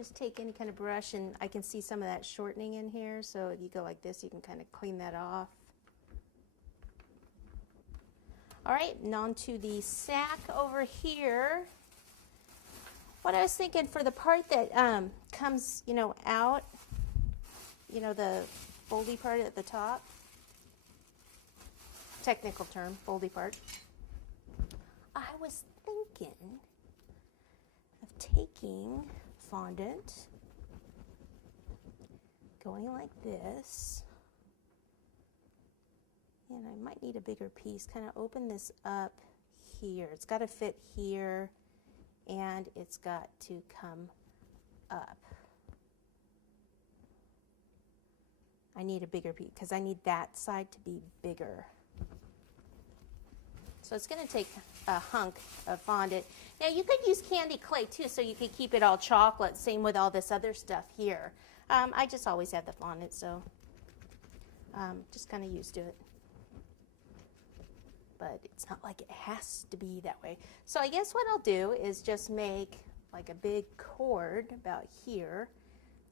just take any kind of brush, and I can see some of that shortening in here, so if you go like this, you can kind of clean that off. All right, and on to the sack over here. What I was thinking for the part that comes, you know, out, you know, the foldy part at the top, technical term, foldy part, I was thinking of taking fondant, going like this, and I might need a bigger piece, kind of open this up here. It's got to fit here, and it's got to come up. I need a bigger piece because I need that side to be bigger. So it's going to take a hunk of fondant. Now you could use candy clay too, so you could keep it all chocolate. Same with all this other stuff here. I just always have the fondant, so just kind of used to it. But it's not like it has to be that way. So I guess what I'll do is just make like a big cord about here.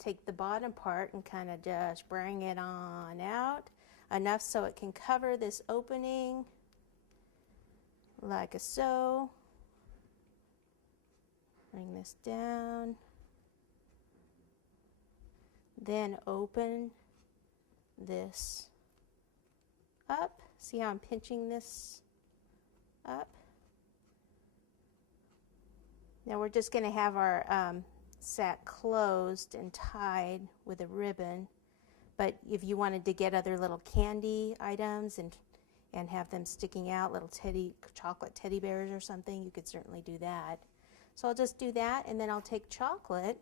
Take the bottom part and kind of just bring it on out enough so it can cover this opening like so. Bring this down. Then open this up. See how I'm pinching this up? Now we're just going to have our sack closed and tied with a ribbon, but if you wanted to get other little candy items and have them sticking out, little chocolate teddy bears or something, you could certainly do that. So I'll just do that, and then I'll take chocolate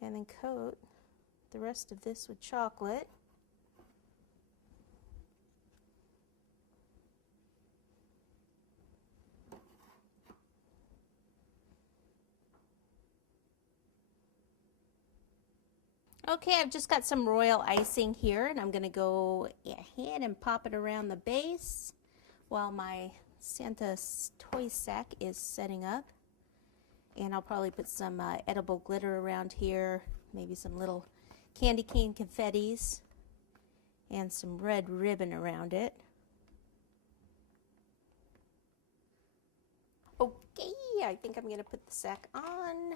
and then coat the rest of this with chocolate. Okay, I've just got some royal icing here, and I'm going to go ahead and pop it around the base while my Santa's toy sack is setting up. And I'll probably put some edible glitter around here, maybe some little candy cane confettis, and some red ribbon around it. Okay, I think I'm going to put the sack on.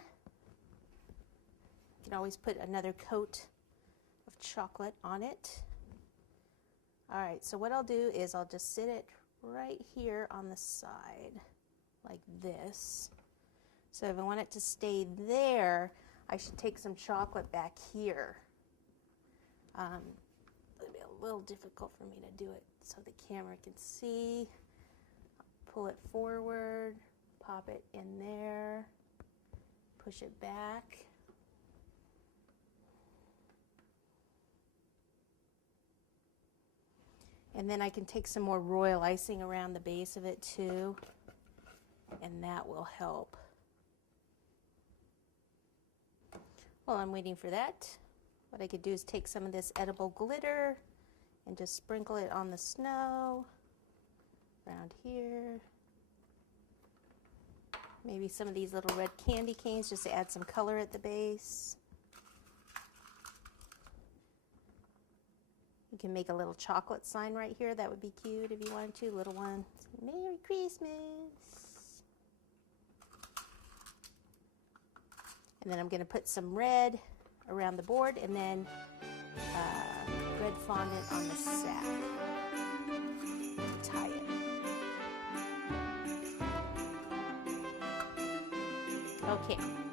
You can always put another coat of chocolate on it. All right, so what I'll do is I'll just sit it right here on the side like this. So if I want it to stay there, I should take some chocolate back here. It'll be a little difficult for me to do it so the camera can see. Pull it forward, pop it in there, push it back. And then I can take some more royal icing around the base of it too, and that will help. While I'm waiting for that, what I could do is take some of this edible glitter and just sprinkle it on the snow around here. Maybe some of these little red candy canes just to add some color at the base. You can make a little chocolate sign right here. That would be cute if you wanted to. Little one. Merry Christmas. And then I'm going to put some red around the board and then red fondant on the sack to tie it. Okay.